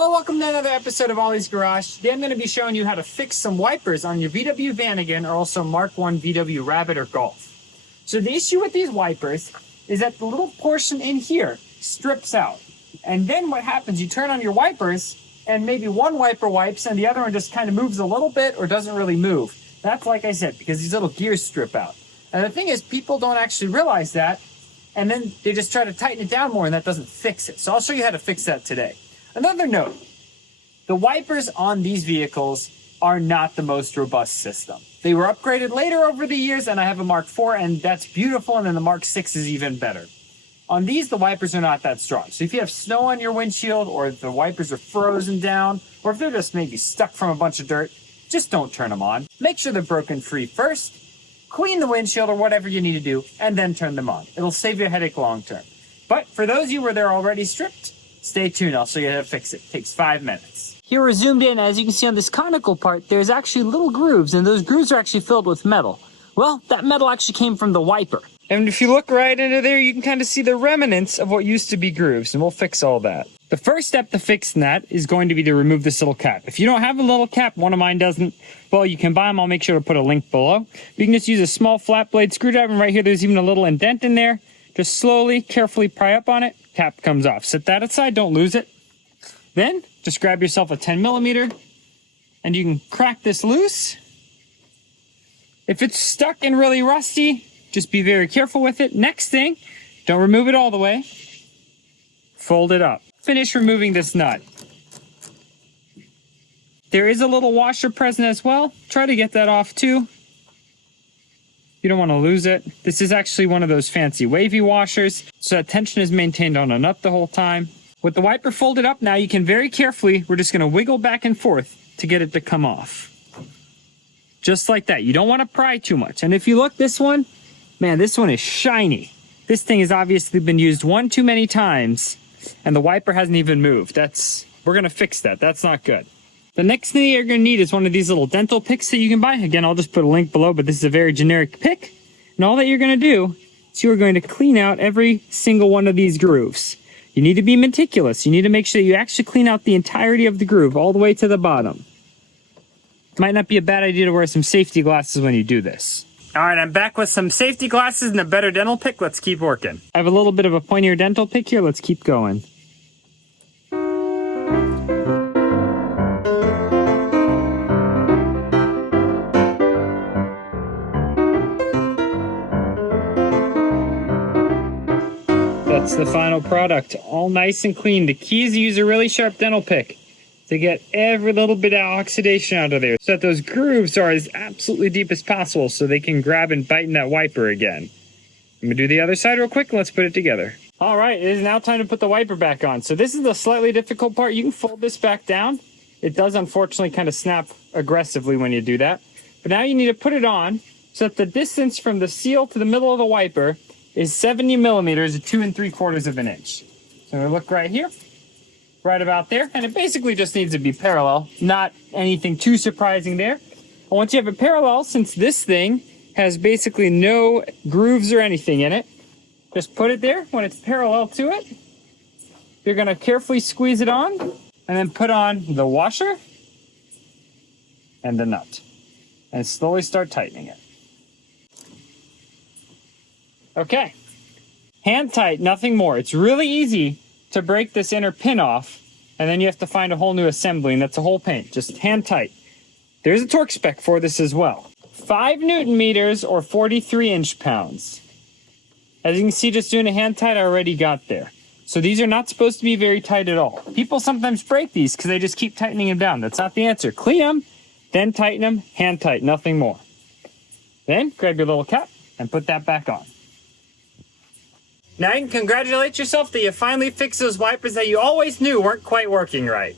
Hello, welcome to another episode of Ollie's Garage. Today I'm going to be showing you how to fix some wipers on your VW Vanagon or also Mark I VW Rabbit or Golf. So the issue with these wipers is that the little portion in here strips out. And then what happens, you turn on your wipers and maybe one wiper wipes and the other one just kind of moves a little bit or doesn't really move. That's like I said, because these little gears strip out. And the thing is, people don't actually realize that, and then they just try to tighten it down more and that doesn't fix it. So I'll show you how to fix that today. Another note, the wipers on these vehicles are not the most robust system. They were upgraded later over the years, and I have a Mark IV, and that's beautiful, and then the Mark VI is even better. On these, the wipers are not that strong. So if you have snow on your windshield, or if the wipers are frozen down, or if they're just maybe stuck from a bunch of dirt, just don't turn them on. Make sure they're broken free first, clean the windshield or whatever you need to do, and then turn them on. It'll save you a headache long term. But for those of you where they're already stripped, stay tuned, I'll show you how to fix it. It takes 5 minutes. Here we're zoomed in, as you can see on this conical part, there's actually little grooves, and those grooves are actually filled with metal. Well, that metal actually came from the wiper. And if you look right into there, you can kind of see the remnants of what used to be grooves, and we'll fix all that. The first step to fixing that is going to be to remove this little cap. If you don't have a little cap, one of mine doesn't, well, you can buy them. I'll make sure to put a link below. You can just use a small flat blade screwdriver, and right here, there's even a little indent in there. Just slowly, carefully pry up on it, cap comes off. Set that aside, don't lose it. Then, just grab yourself a 10mm, and you can crack this loose. If it's stuck and really rusty, just be very careful with it. Next thing, don't remove it all the way. Fold it up. Finish removing this nut. There is a little washer present as well. Try to get that off too. You don't want to lose it. This is actually one of those fancy wavy washers, so that tension is maintained on a nut the whole time. With the wiper folded up, now you can very carefully, we're just going to wiggle back and forth to get it to come off. Just like that. You don't want to pry too much. And if you look, this one, man, this one is shiny. This thing has obviously been used one too many times, and the wiper hasn't even moved. We're going to fix that. That's not good. The next thing you're going to need is one of these little dental picks that you can buy. Again, I'll just put a link below, but this is a very generic pick. And all that you're going to do is you're going to clean out every single one of these grooves. You need to be meticulous. You need to make sure that you actually clean out the entirety of the groove all the way to the bottom. Might not be a bad idea to wear some safety glasses when you do this. All right, I'm back with some safety glasses and a better dental pick. Let's keep working. I have a little bit of a pointier dental pick here. Let's keep going. That's the final product, all nice and clean. The key is to use a really sharp dental pick to get every little bit of oxidation out of there so that those grooves are as absolutely deep as possible so they can grab and bite in that wiper again. I'm gonna do the other side real quick and let's put it together. All right, it is now time to put the wiper back on. So this is the slightly difficult part. You can fold this back down. It does unfortunately kind of snap aggressively when you do that. But now you need to put it on so that the distance from the seal to the middle of the wiper is 70mm at 2 3/4 of an inch. So we look right here, right about there, and it basically just needs to be parallel, not anything too surprising there. And once you have it parallel, since this thing has basically no grooves or anything in it, just put it there. When it's parallel to it, you're going to carefully squeeze it on, and then put on the washer and the nut, and slowly start tightening it. Okay, hand tight, nothing more. It's really easy to break this inner pin off, and then you have to find a whole new assembly, and that's a whole paint. Just hand tight. There's a torque spec for this as well. 5 Newton meters or 43 inch-pounds. As you can see, just doing a hand tight, I already got there. So these are not supposed to be very tight at all. People sometimes break these because they just keep tightening them down. That's not the answer. Clean them, then tighten them, hand tight, nothing more. Then grab your little cap and put that back on. Now you can congratulate yourself that you finally fixed those wipers that you always knew weren't quite working right.